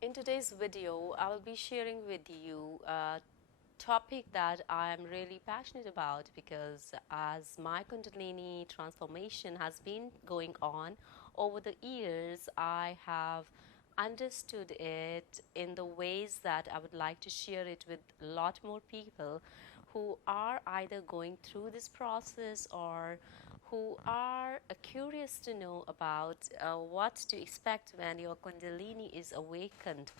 In today's video, I will be sharing with you a topic that I am really passionate about because as my Kundalini transformation has been going on over the years, I have understood it in the ways that I would like to share it with a lot more people who are either going through this process or who are curious to know about what to expect when your Kundalini is awakened.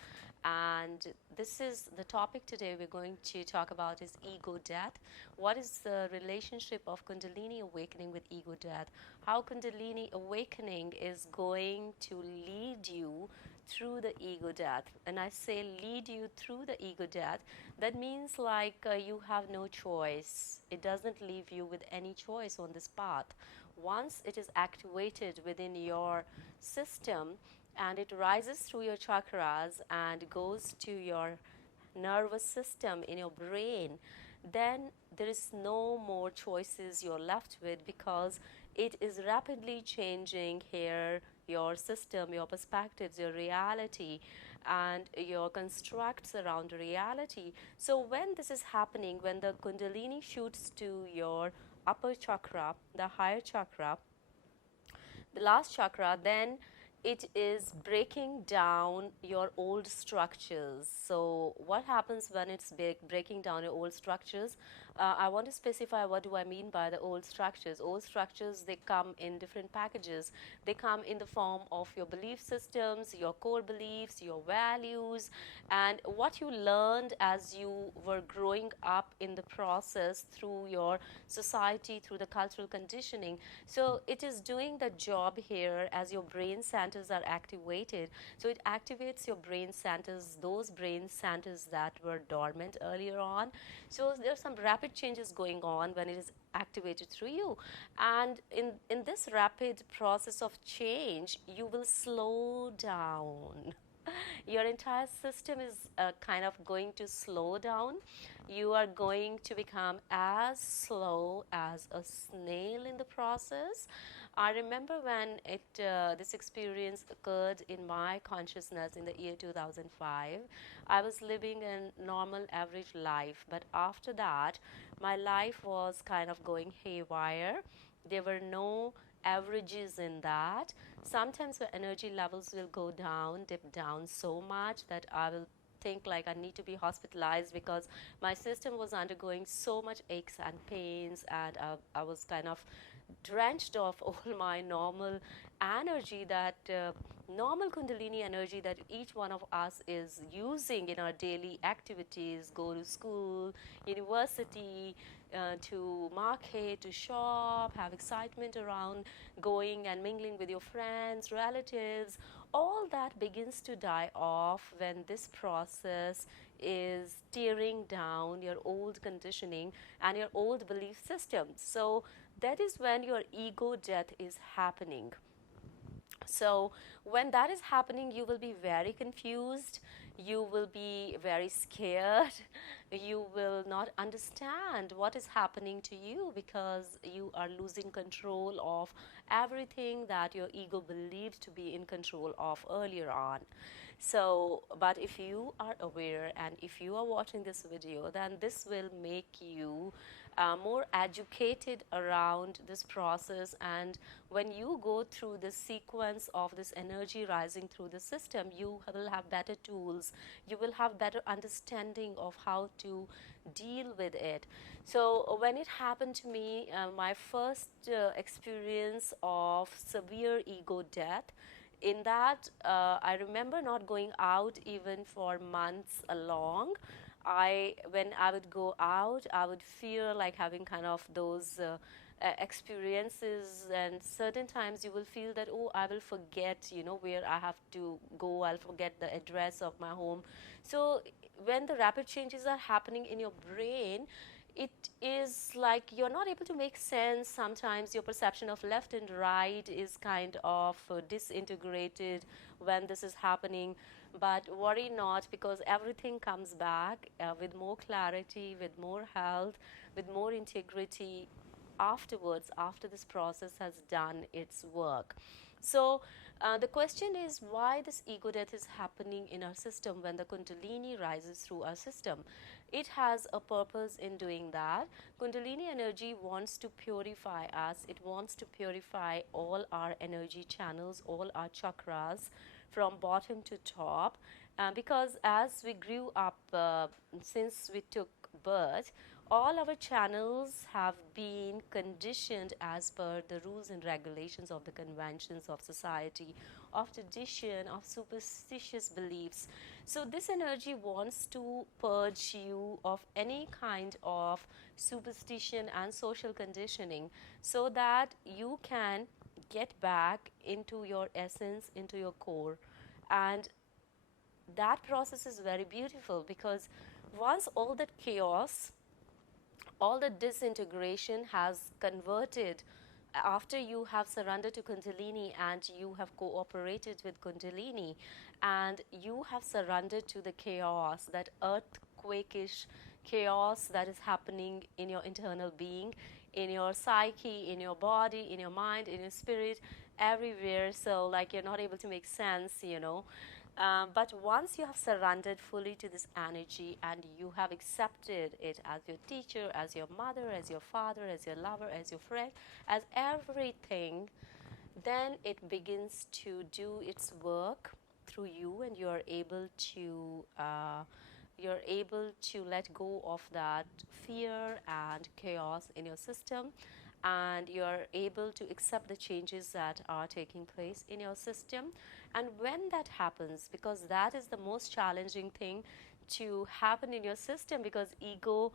And this is the topic today we're going to talk about is ego death. What is the relationship of Kundalini awakening with ego death? How Kundalini awakening is going to lead you through the ego death. And I say lead you through the ego death, that means like you have no choice. It doesn't leave you with any choice on this path. Once it is activated within your system and it rises through your chakras and goes to your nervous system in your brain, then there is no more choices you're left with because it is rapidly changing here your system, your perspectives, your reality, and your constructs around reality. So, when this is happening, when the Kundalini shoots to your upper chakra, the higher chakra, the last chakra, then it is breaking down your old structures. So what happens when it's breaking down your old structures? I want to specify what do I mean by the old structures. Old structures, they come in different packages. They come in the form of your belief systems, your core beliefs, your values, and what you learned as you were growing up in the process through your society, through the cultural conditioning. So it is doing the job here as your brain centers are activated. So it activates your brain centers, those brain centers that were dormant earlier on. So there's some rapid changes going on when it is activated through you. And in this rapid process of change, you will slow down. Your entire system is kind of going to slow down. You are going to become as slow as a snail in the process. I remember when this experience occurred in my consciousness in the year 2005. I was living a normal average life, but after that my life was kind of going haywire. There were no averages in that. Sometimes the energy levels will go down, dip down so much that I will think like I need to be hospitalized because my system was undergoing so much aches and pains, and I was kind of drenched of all my normal energy, that normal Kundalini energy that each one of us is using in our daily activities, go to school, university, to market, to shop, have excitement around going and mingling with your friends, relatives. All that begins to die off when this process is tearing down your old conditioning and your old belief systems. So that is when your ego death is happening. So when that is happening, you will be very confused, you will be very scared, you will not understand what is happening to you because you are losing control of everything that your ego believed to be in control of earlier on. So but if you are aware and if you are watching this video, then this will make you more educated around this process. And when you go through the sequence of this energy rising through the system, you will have better tools, you will have better understanding of how to deal with it. So when it happened to me, my first experience of severe ego death, in that I remember not going out even for months along. I when I would go out, I would feel like having kind of those experiences, and certain times you will feel that, oh, I will forget, where I have to go, I'll forget the address of my home. So when the rapid changes are happening in your brain, it is like you're not able to make sense. Sometimes your perception of left and right is kind of disintegrated when this is happening. But worry not, because everything comes back with more clarity, with more health, with more integrity afterwards, after this process has done its work. So The question is why this ego death is happening in our system when the Kundalini rises through our system. It has a purpose in doing that. Kundalini energy wants to purify us, it wants to purify all our energy channels, all our chakras from bottom to top. Because as we grew up, since we took birth, all our channels have been conditioned as per the rules and regulations of the conventions of society, of tradition, of superstitious beliefs. So, this energy wants to purge you of any kind of superstition and social conditioning so that you can get back into your essence, into your core. And that process is very beautiful because once all that chaos, all the disintegration has converted after you have surrendered to Kundalini and you have cooperated with Kundalini and you have surrendered to the chaos, that earthquakeish chaos that is happening in your internal being, in your psyche, in your body, in your mind, in your spirit, everywhere. So, like, you're not able to make sense, you know. But once you have surrendered fully to this energy and you have accepted it as your teacher, as your mother, as your father, as your lover, as your friend, as everything, then it begins to do its work through you, and you're able to let go of that fear and chaos in your system, and you're able to accept the changes that are taking place in your system. And when that happens, because that is the most challenging thing to happen in your system, because ego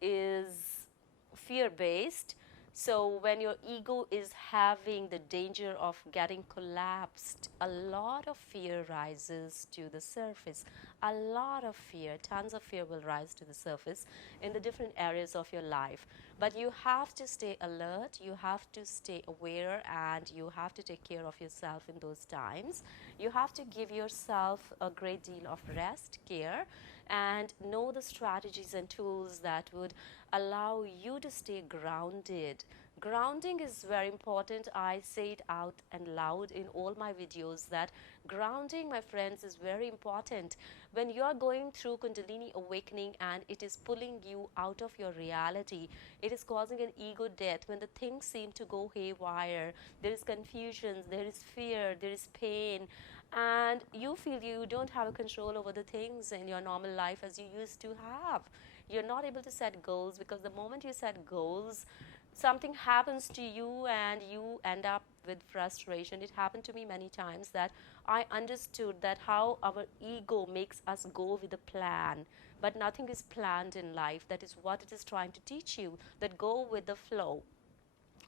is fear based. So, when your ego is having the danger of getting collapsed, a lot of fear rises to the surface. A lot of fear, tons of fear will rise to the surface in the different areas of your life. But you have to stay alert, you have to stay aware, and you have to take care of yourself in those times. You have to give yourself a great deal of rest, care, and know the strategies and tools that would allow you to stay grounded. Grounding is very important. I say it out and loud in all my videos that grounding, my friends, is very important. When you are going through Kundalini awakening and it is pulling you out of your reality, it is causing an ego death. When the things seem to go haywire, there is confusion, there is fear, there is pain, and you feel you don't have a control over the things in your normal life as you used to have. You're not able to set goals because the moment you set goals, something happens to you and you end up with frustration. It happened to me many times that I understood that how our ego makes us go with a plan, but nothing is planned in life. That is what it is trying to teach you, that go with the flow.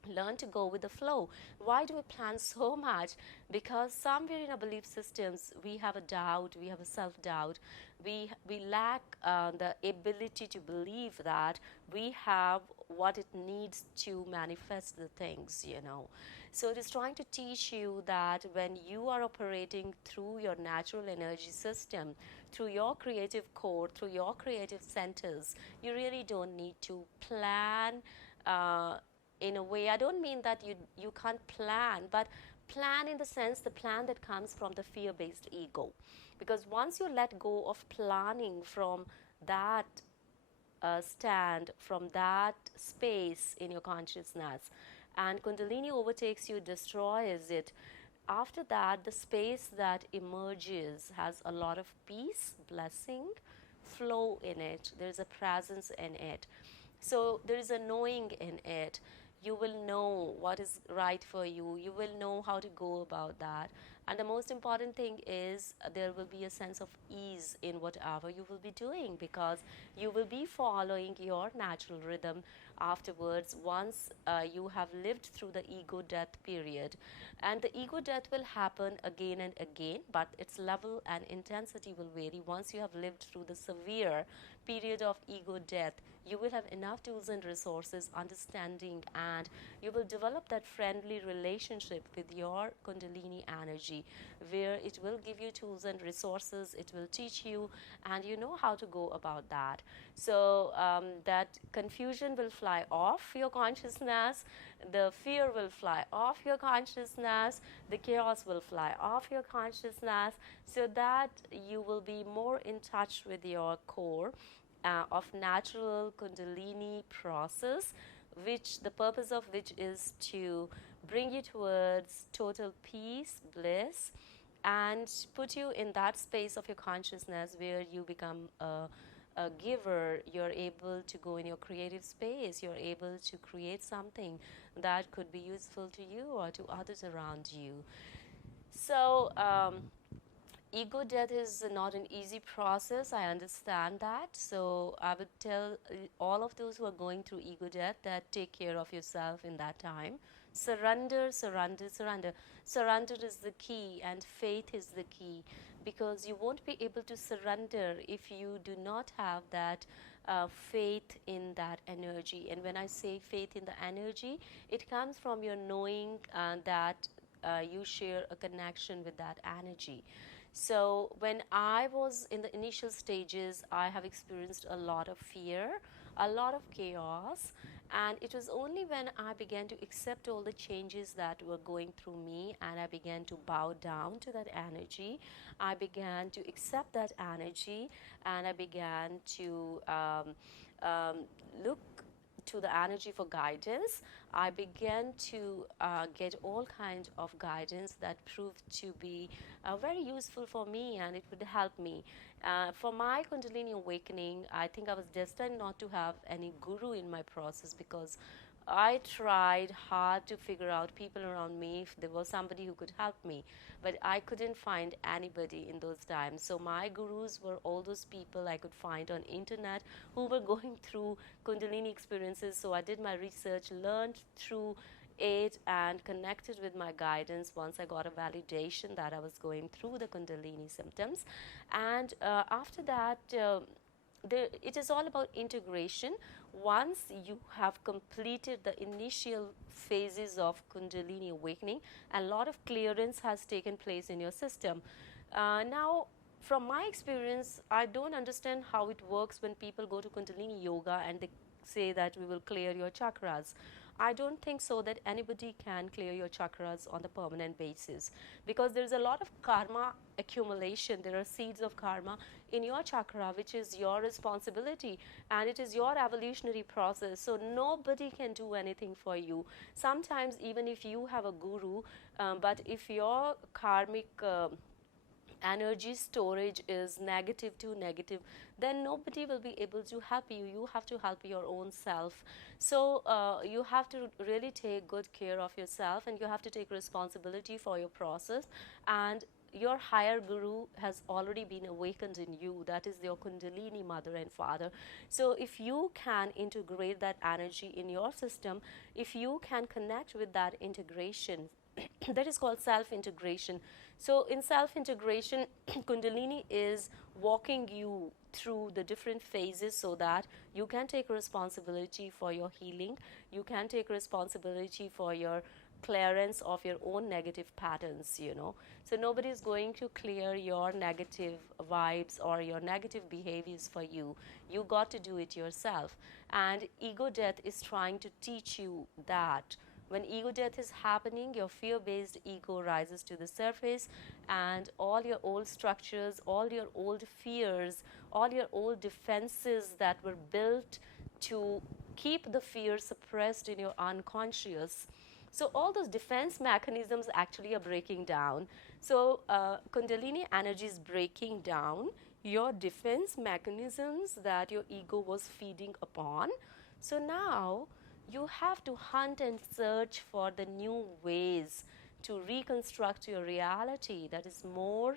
Learn to go with the flow. Why do we plan so much? Because somewhere in our belief systems we have a doubt, we have a self-doubt, we lack the ability to believe that we have what it needs to manifest the things, you know. So it is trying to teach you that when you are operating through your natural energy system, through your creative core, through your creative centers, you really don't need to plan in a way. I don't mean that you can't plan, but plan in the sense, the plan that comes from the fear based ego. Because once you let go of planning from that stand, from that space in your consciousness, and Kundalini overtakes you, destroys it, after that, the space that emerges has a lot of peace, blessing, flow in it. There's a presence in it. So there is a knowing in it. You will know what is right for you. You will know how to go about that. And the most important thing is there will be a sense of ease in whatever you will be doing, because you will be following your natural rhythm afterwards once you have lived through the ego death period. And the ego death will happen again and again, but its level and intensity will vary. Once you have lived through the severe period of ego death, you will have enough tools and resources, understanding, and you will develop that friendly relationship with your Kundalini energy, where it will give you tools and resources, it will teach you, and you know how to go about that. So that confusion will fly off your consciousness, the fear will fly off your consciousness, the chaos will fly off your consciousness, so that you will be more in touch with your core of natural Kundalini process, which the purpose of which is to bring you towards total peace, bliss, and put you in that space of your consciousness where you become a giver. You're able to go in your creative space, you're able to create something that could be useful to you or to others around you. So ego death is not an easy process, I understand that. So I would tell all of those who are going through ego death that take care of yourself in that time. Surrender, surrender, surrender. Surrender is the key, and faith is the key, because you won't be able to surrender if you do not have that faith in that energy. And when I say faith in the energy, it comes from your knowing that you share a connection with that energy. So when I was in the initial stages, I have experienced a lot of fear, a lot of chaos, and it was only when I began to accept all the changes that were going through me, and I began to bow down to that energy. I began to accept that energy, and I began to um, look to the energy for guidance. I began to get all kinds of guidance that proved to be very useful for me, and it would help me. For my Kundalini awakening, I think I was destined not to have any guru in my process, because I tried hard to figure out people around me if there was somebody who could help me, but I couldn't find anybody in those times. So my gurus were all those people I could find on internet who were going through Kundalini experiences. So I did my research, learned through it, and connected with my guidance once I got a validation that I was going through the Kundalini symptoms. And after that, it is all about integration. Once you have completed the initial phases of Kundalini awakening, a lot of clearance has taken place in your system. Now, from my experience, I don't understand how it works when people go to Kundalini yoga and they say that we will clear your chakras. I don't think so that anybody can clear your chakras on the permanent basis, because there's a lot of karma accumulation. There are seeds of karma in your chakra, which is your responsibility, and it is your evolutionary process. So nobody can do anything for you. Sometimes even if you have a guru, but if your karmic energy storage is negative to negative, then nobody will be able to help you. You have to help your own self. So you have to really take good care of yourself, and you have to take responsibility for your process. And your higher guru has already been awakened in you. That is your Kundalini mother and father. So if you can integrate that energy in your system, if you can connect with that integration, that is called self-integration. So in self-integration, Kundalini is walking you through the different phases so that you can take responsibility for your healing, you can take responsibility for your clearance of your own negative patterns. So nobody is going to clear your negative vibes or your negative behaviors for you. You got to do it yourself. And ego death is trying to teach you that when ego death is happening, your fear-based ego rises to the surface, and all your old structures, all your old fears, all your old defenses that were built to keep the fear suppressed in your unconscious. So all those defense mechanisms actually are breaking down. So Kundalini energy is breaking down your defense mechanisms that your ego was feeding upon. So now you have to hunt and search for the new ways to reconstruct your reality that is more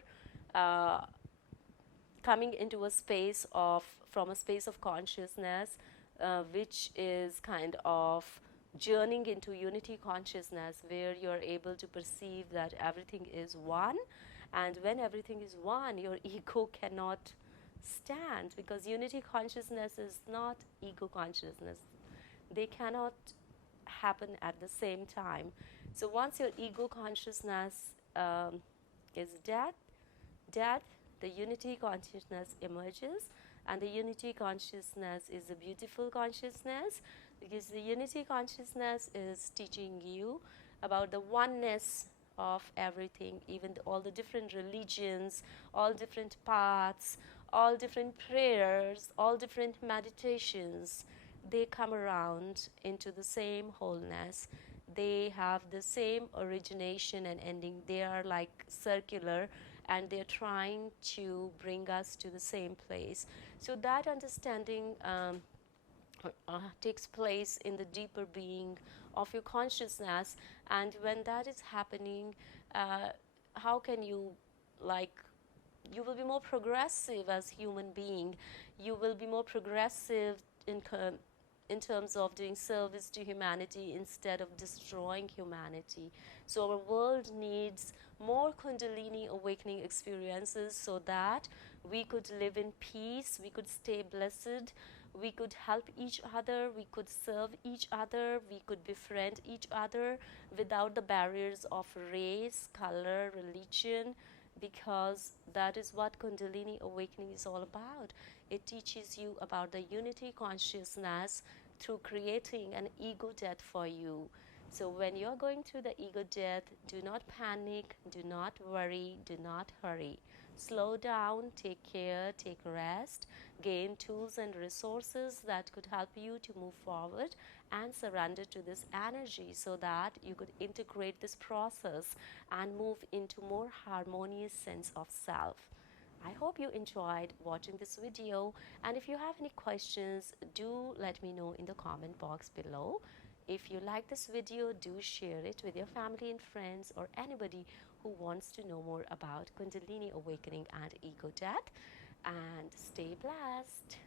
coming into a space of, from a space of consciousness, which is kind of journeying into unity consciousness, where you're able to perceive that everything is one. And when everything is one, your ego cannot stand, because unity consciousness is not ego consciousness. They cannot happen at the same time. So once your ego consciousness is dead, the unity consciousness emerges, and the unity consciousness is a beautiful consciousness, because the unity consciousness is teaching you about the oneness of everything, even all the different religions, all different paths, all different prayers, all different meditations. They come around into the same wholeness. They have the same origination and ending. They are like circular, and they're trying to bring us to the same place. So that understanding takes place in the deeper being of your consciousness. And when that is happening, how can you, like, you will be more progressive as human being. You will be more progressive in terms of doing service to humanity instead of destroying humanity. So our world needs more Kundalini awakening experiences, so that we could live in peace, we could stay blessed, we could help each other, we could serve each other, we could befriend each other without the barriers of race, color, religion, because that is what Kundalini Awakening is all about. It teaches you about the unity consciousness through creating an ego death for you. So when you're going through the ego death, do not panic, do not worry, do not hurry. Slow down, take care, take rest, gain tools and resources that could help you to move forward, and surrender to this energy, so that you could integrate this process and move into more harmonious sense of self. I hope you enjoyed watching this video, and if you have any questions, do let me know in the comment box below. If you like this video, do share it with your family and friends, or anybody who wants to know more about Kundalini Awakening and Ego Death. And stay blessed.